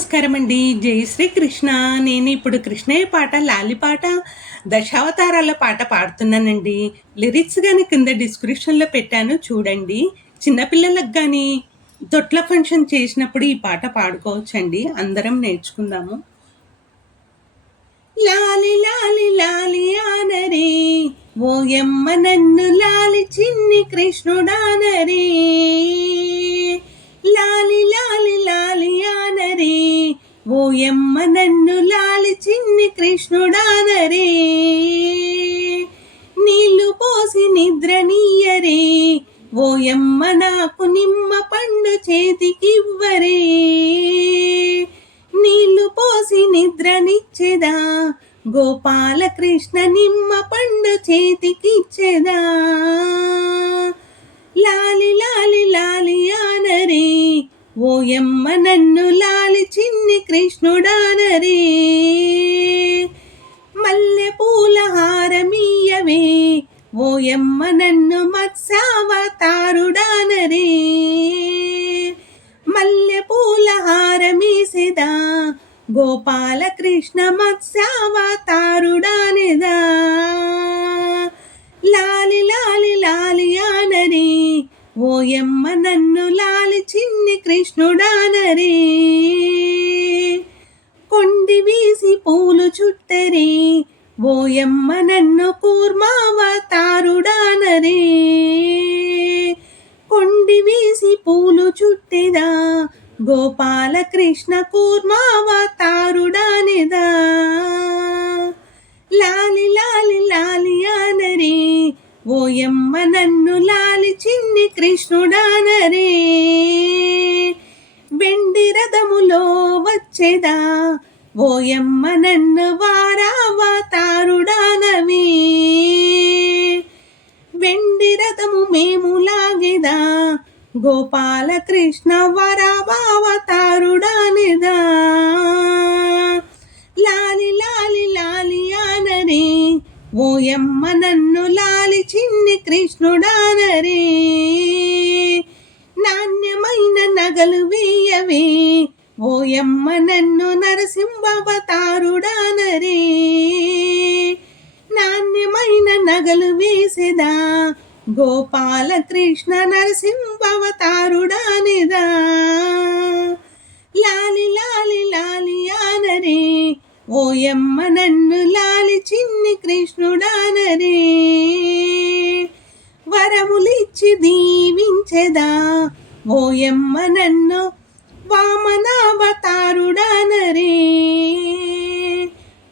నమస్కారం అండి. జై శ్రీకృష్ణ. నేను ఇప్పుడు కృష్ణయ్య పాట, లాలి పాట, దశావతారాల పాట పాడుతున్నానండి. లిరిక్స్ గాని కింద డిస్క్రిప్షన్‌లో పెట్టాను చూడండి. చిన్న పిల్లలకు గాని తొట్ల ఫంక్షన్ చేసినప్పుడు ఈ పాట పాడుకోవచ్చండి. అందరం నేర్చుకుందాము. లాలి లాలి లాలి ఆనరే, ఓయమ్మ నన్ను లాలి చిన్ని కృష్ణుడానరే. లాలి లాలి లాలి ఆనరే, ఓయమ్మ నన్ను లాలి చిన్ని కృష్ణుడానరే. నీళ్లు పోసి నిద్ర నీయరే, ఓయమ్మ నాకు నిమ్మ పండు చేతికివ్వరే. నీళ్లు పోసి నిద్రనిచ్చెదా, గోపాలకృష్ణ నిమ్మ పండు చేతికిచ్చెదా. లాలి లాలి లాలి ఆనరే, ఓయమ్మ నన్ను లాలి చిన్ని కృష్ణుడానరే. మల్లె పూల హారమీయవే, ఓయమ్మ నన్ను మత్స్యావతారుడానరే. మల్లె పూల హారమీసెదా, గోపాలకృష్ణ మత్స్యావతారుడానెదా. లాలి లాలి లాలి ఆనరే, ఓయమ్మ నన్ను లాలి చిన్ని కృష్ణుడానరే. కొండి వీసి పూలు చుట్టరే, ఓయమ్మ నన్ను కూర్మావతారుడానరే. కొండి వీసి పూలు చుట్టెదా, గోపాలకృష్ణ కూర్మావతారుడానెదా. లాలి లాలి లాలి ఆనరే, ఓయమ్మ నన్ను లాలి చిన్ని కృష్ణుడానరే. వెండి రథములో వచ్చేదా, ఓయమ్మ నన్ను వారావతారుడానవే. వెండి రథము మేము లాగేదా, గోపాలకృష్ణ వరావతారుడానెదా. లాలి లాలి లాలి ఆనరే, ఓయమ్మ నన్ను లాలి చిన్ని కృష్ణుడానరే. నాణ్యమైన నగలు వేయవే, ఓయమ్మ నన్ను నరసింహావతారుడానరే. నాణ్యమైన నగలు వేసెదా, గోపాలకృష్ణ నరసింహావతారుడానెదా. లాలి లాలి లాలి ఆనరే, ఓయమ్మ నన్ను లాలి చిన్ని కృష్ణుడానరే. వరములిచ్చి దీవించెదా, ఓయమ్మ నన్ను వామనావతారుడానరే.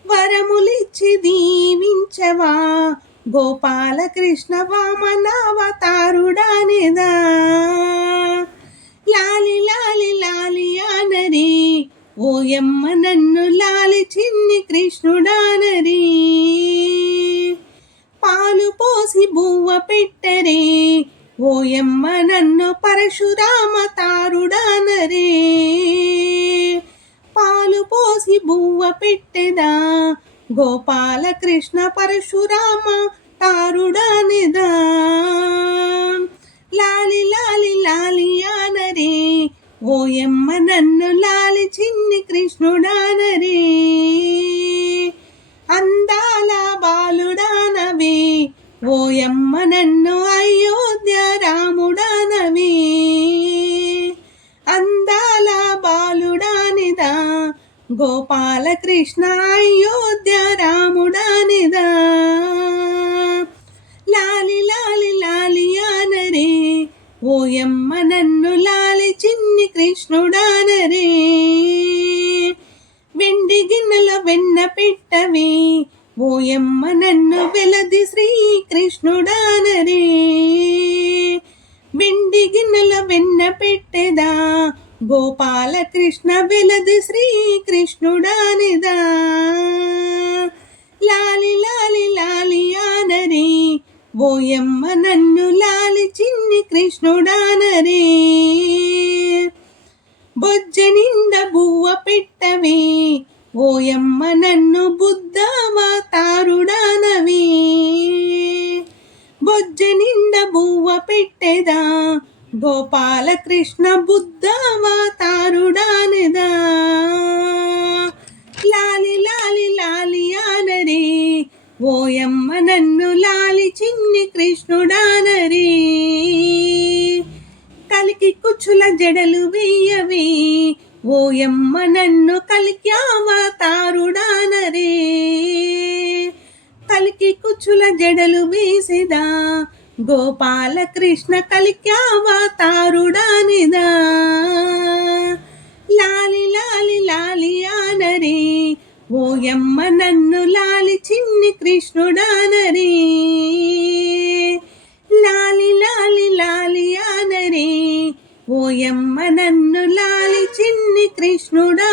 వరములిచ్చి దీవించవా, గోపాలకృష్ణ వామనావతారుడానెదా. లాలి లాలి లాలి ఆనరే, ఓయమ్మ నన్ను లాలి చిన్ని కృష్ణుడానరే. పాలు పోసి బువ్వ పెట్టరే, ఓయమ్మ నన్ను పరశురామతారుడానరే. పాలు పోసి బువ్వ పెట్టెదా, గోపాలకృష్ణ పరశురామ తారుడానెదా. లాలి లాలి లాలి ఆనరే, ఓయమ్మ నన్ను లాలి చిన్ని కృష్ణుడానరే. అందాల బాలుడానవే, ఓయమ్మ నన్ను అయోధ్య రాముడానవే. అందాల బాలుడానిదా, గోపాలకృష్ణ అయోధ్య రాముడానెదా. లాలి లాలి లాలి ఆనరే, ఓయమ్మ నన్ను లాలి చిన్ని కృష్ణుడానరే. వెండి గిన్నెల వెన్న పెట్టవే, ఓయమ్మ నన్ను వెలది శ్రీకృష్ణుడానరే. వెండి గిన్నెల వెన్న పెట్టెదా, గోపాలకృష్ణ వెలది శ్రీకృష్ణుడానెదా. లాలి లాలి లాలి ఆనరే, ఓయమ్మ నన్ను లాలి చిన్ని కృష్ణుడానరే. బొజ్జ నిండా బువ్వ పెట్టవే, ఓయమ్మ నన్ను బుద్ధావతారుడానవే. బొజ్జ నిండా బువ్వ పెట్టెదా, గోపాలకృష్ణ బుద్ధావతారుడానెదా. ఓయమ్మ నన్ను లాలి చిన్ని కృష్ణుడానరే. కలికి కుచ్చుల జడలు వెయ్యవే, ఓయమ్మ నన్ను కలికి అవతారుడానరే. కలికి కుచ్చుల జడలు వేసిదా, గోపాలకృష్ణ కలికి అవతారుడానిదా. లాలి లాలి లాలి ఆనరే, ఓయమ్మ నన్ను లాలి చిన్ని కృష్ణుడానరే. లాలి లాలి లాలి ఆనరే, ఓయమ్మ నన్ను లాలి చిన్ని కృష్ణుడా.